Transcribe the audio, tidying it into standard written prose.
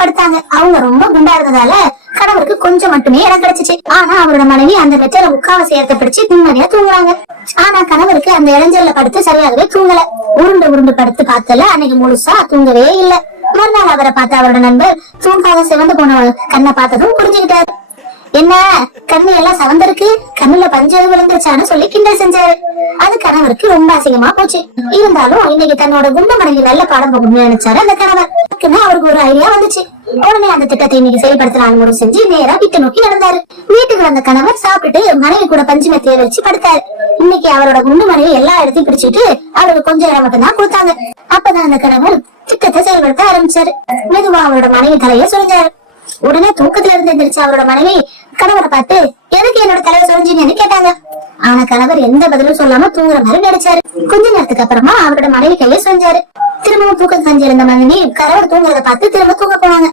படுத்தாங்க. அவங்க ரொம்ப குண்டா இருந்ததால கணவருக்கு கொஞ்சம் மட்டுமே இடம் கிடைச்சிச்சு. ஆனா அவரோட மனைவி அந்த மெத்தல முக்காவாசி இடத்தை பிடிச்சு நிம்மதியா தூங்குறாங்க. ஆனா கணவருக்கு அந்த இளைஞர்ல படுத்து சரியாகவே தூங்கல. உருண்டு உருண்டு படுத்து பார்த்தல அன்னைக்கு முழுசா தூங்கவே இல்ல. மறுநாள் அவரை பார்த்த அவரோட நண்பர் தூங்காத சிவந்து போன கண்ணை பார்த்ததும் புரிஞ்சுக்கிட்டாரு. என்ன கண்ணு எல்லாம் சவந்திருக்கு, கண்ணுல பஞ்சு விழுந்துருச்சான்னு சொல்லி கிண்டல் செஞ்சாரு. அது கணவருக்கு ரொம்ப அசிங்கமா போச்சு. இருந்தாலும் இன்னைக்கு தன்னோட குண்ட மனைவி நல்ல பாடம் போகணும்னு நினைச்சாரு அந்த கணவர். அவருக்கு ஒரு ஐடியா வந்துச்சு. உடனே அந்த திட்டத்தை இன்னைக்கு செயல்படுத்தலாம்னு முடிவு செஞ்சு நேரா வீட்டை நோக்கி நடந்தாரு. வீட்டுக்கு வந்த கணவர் சாப்பிட்டுட்டு மனைவி கூட பஞ்சு மெத்தைய வச்சு படுத்தாரு. இன்னைக்கு அவரோட குண்டு மனைவி எல்லா இடத்தையும் பிடிச்சிட்டு அவருக்கு கொஞ்சம் இடம் மட்டும் தான் கொடுத்தாங்க. அப்பதான் அந்த கணவர் திட்டத்தை செயல்படுத்த ஆரம்பிச்சாரு. மெதுவா அவரோட மனைவி தலைய சொரிஞ்சாரு. உடனே தூக்கத்துல இருந்து எந்திரிச்சு அவரோட மனைவி கணவரை பார்த்து எதுக்கு என்னோட தலையை சொரிஞ்சீங்கன்னு கேட்டாங்க. ஆனா கணவர் எந்த பதிலும் சொல்லாம தூங்குற மாதிரி நடிச்சாரு. கொஞ்ச நேரத்துக்கு அப்புறமா அவரோட மனைவி கையை சொரிஞ்சாரு. திரும்பவும் தூக்கம் செஞ்சிருந்த மனைவி கணவர் தூங்குறத பார்த்து திரும்ப தூங்க போனாங்க.